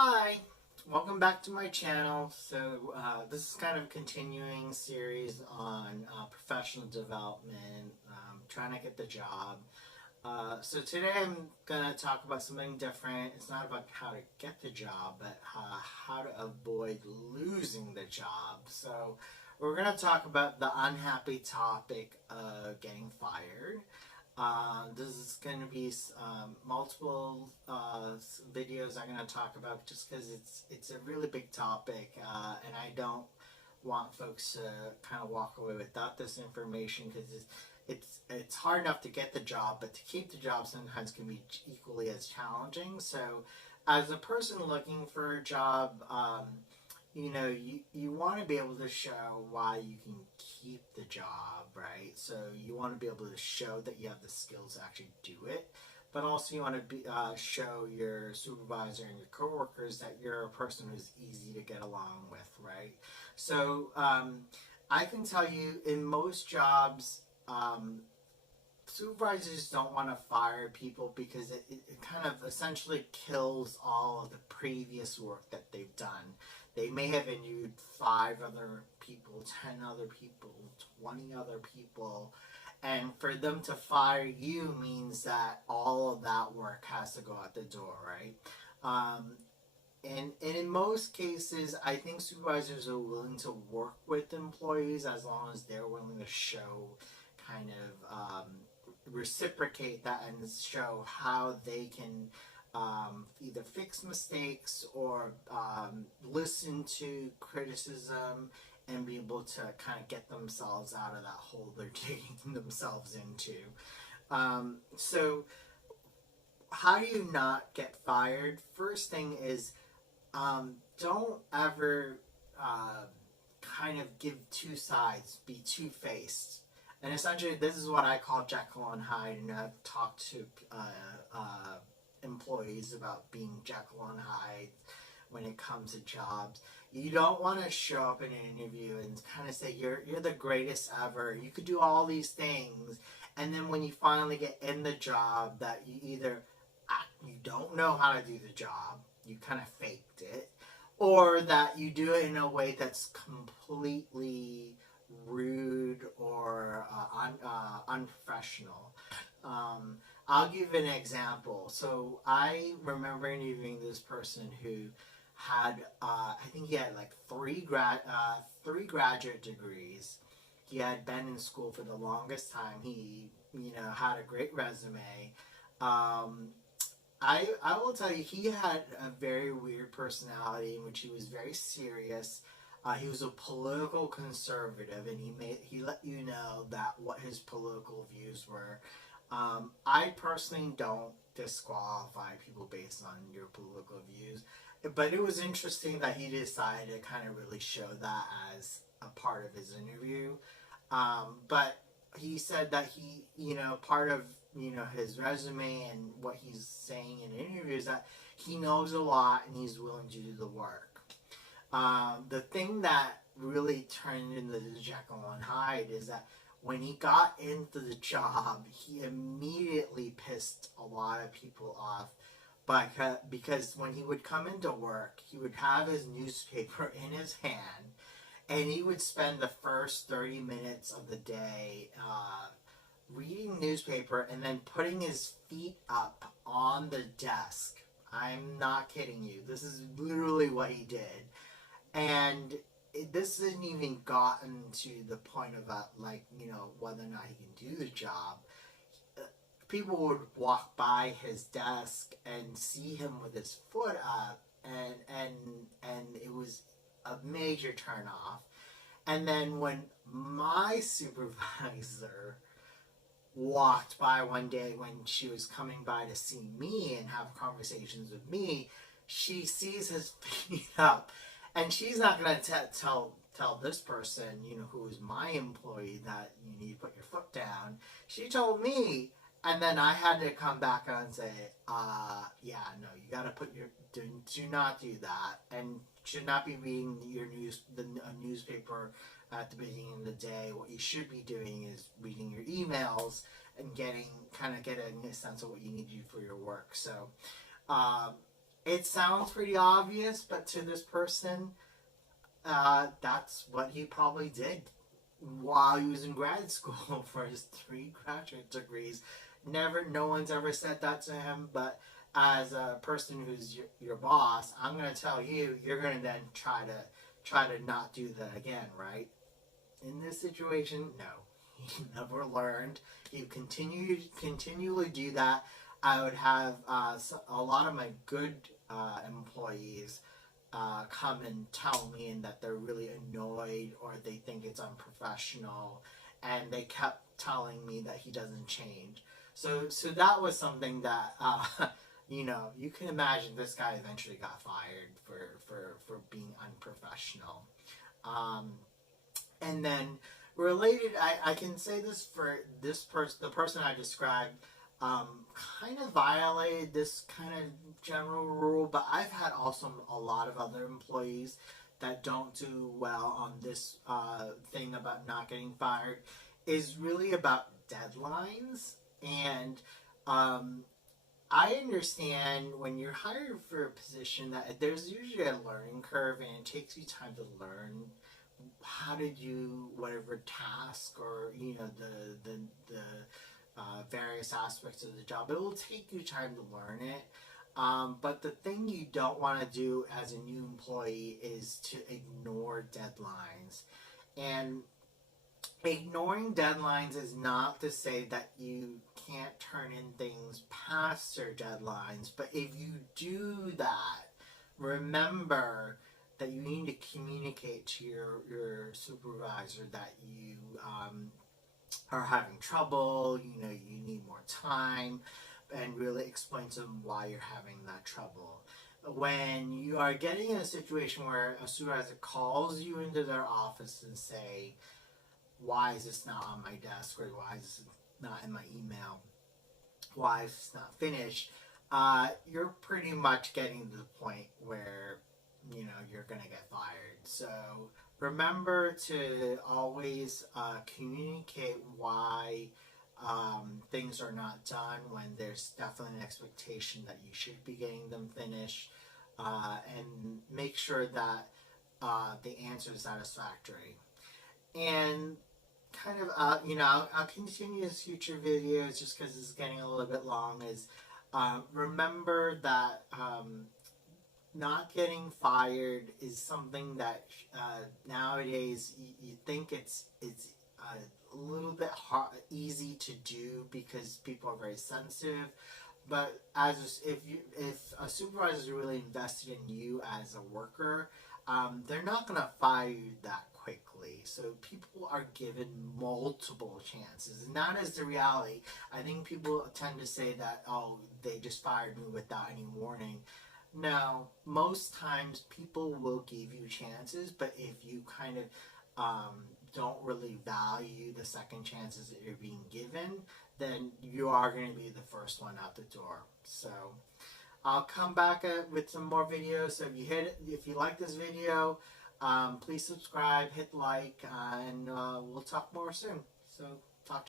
Hi, welcome back to my channel. This is kind of a continuing series on professional development, trying to get the job. Today I'm going to talk about something different. It's not about how to get the job, but how to avoid losing the job. So we're going to talk about the unhappy topic of getting fired. This is going to be multiple videos I'm going to talk about just because it's a really big topic, and I don't want folks to kind of walk away without this information because it's hard enough to get the job, but to keep the job sometimes can be equally as challenging. So, as a person looking for a job, you want to be able to show why you can keep the job, right? So you want to be able to show that you have the skills to actually do it, but also you want to show your supervisor and your coworkers that you're a person who's easy to get along with, right? So I can tell you, in most jobs, supervisors don't want to fire people because it kind of essentially kills all of the previous work that they've done. They may have interviewed 5 other people, 10 other people, 20 other people, and for them to fire you means that all of that work has to go out the door, right? And in most cases, I think supervisors are willing to work with employees as long as they're willing to show kind of reciprocate that and show how they can either fix mistakes or listen to criticism and be able to kind of get themselves out of that hole they're digging themselves into. So how do you not get fired? First thing is, don't ever kind of give two sides, be two-faced. And essentially, this is what I call Jekyll and Hyde, and I've talked to employees about being Jekyll and Hyde when it comes to jobs. You don't want to show up in an interview and kind of say you're the greatest ever. You could do all these things, and then when you finally get in the job, that you either you don't know how to do the job, you kind of faked it, or that you do it in a way that's completely rude or unprofessional. I'll give an example. So I remember interviewing this person who had, I think he had like three graduate degrees. He had been in school for the longest time. He, had a great resume. I will tell you, he had a very weird personality in which he was very serious. He was a political conservative, and he let you know that what his political views were. I personally don't disqualify people based on your political views, but it was interesting that he decided to kind of really show that as a part of his interview. But he said that part of his resume and what he's saying in interviews that he knows a lot and he's willing to do the work. The thing that really turned into the Jekyll and Hyde is that when he got into the job, he immediately pissed a lot of people off. Because when he would come into work, he would have his newspaper in his hand, and he would spend the first 30 minutes of the day reading newspaper and then putting his feet up on the desk. I'm not kidding you. This is literally what he did. And this hasn't even gotten to the point of whether or not he can do the job. People would walk by his desk and see him with his foot up, and it was a major turnoff. And then when my supervisor walked by one day when she was coming by to see me and have conversations with me, she sees his feet up. And she's not going to tell this person, who is my employee, that you need to put your foot down. She told me, and then I had to come back and say, yeah, no, you got to do not do that, and should not be reading a newspaper at the beginning of the day. What you should be doing is reading your emails and getting a sense of what you need to do for your work. So, It sounds pretty obvious, but to this person, that's what he probably did while he was in grad school for his 3 graduate degrees. No one's ever said that to him, but as a person who's your boss, I'm gonna tell you, you're gonna then try to not do that again, right? In this situation, no, he never learned. He continually do that. I would have a lot of my good employees come and tell me and that they're really annoyed or they think it's unprofessional, and they kept telling me that he doesn't change. So that was something that you can imagine this guy eventually got fired for being unprofessional. Um, and then related, I can say this for this person, the person I described, kind of violated this kind of general rule, but I've had also a lot of other employees that don't do well on this thing about not getting fired, is really about deadlines. And I understand when you're hired for a position that there's usually a learning curve and it takes you time to learn how to do whatever task or the various aspects of the job. It will take you time to learn it. But the thing you don't want to do as a new employee is to ignore deadlines. And ignoring deadlines is not to say that you can't turn in things past your deadlines, but if you do that, remember that you need to communicate to your supervisor that you are having trouble, you need more time, and really explain to them why you're having that trouble. When you are getting in a situation where a supervisor calls you into their office and say, why is this not on my desk, or why is this not in my email, why is this not finished, you're pretty much getting to the point where you're gonna get fired. So remember to always communicate why things are not done when there's definitely an expectation that you should be getting them finished, and make sure that the answer is satisfactory. And kind of, I'll continue this future videos just because it's getting a little bit long, is remember that not getting fired is something that nowadays you think it's a little bit easy to do because people are very sensitive. But if a supervisor is really invested in you as a worker, they're not going to fire you that quickly. So people are given multiple chances, and that is the reality. I think people tend to say that, oh, they just fired me without any warning. No, most times people will give you chances, but if you kind of don't really value the second chances that you're being given, then you are going to be the first one out the door. So I'll come back with some more videos. So if you like this video, please subscribe, hit like, and we'll talk more soon. So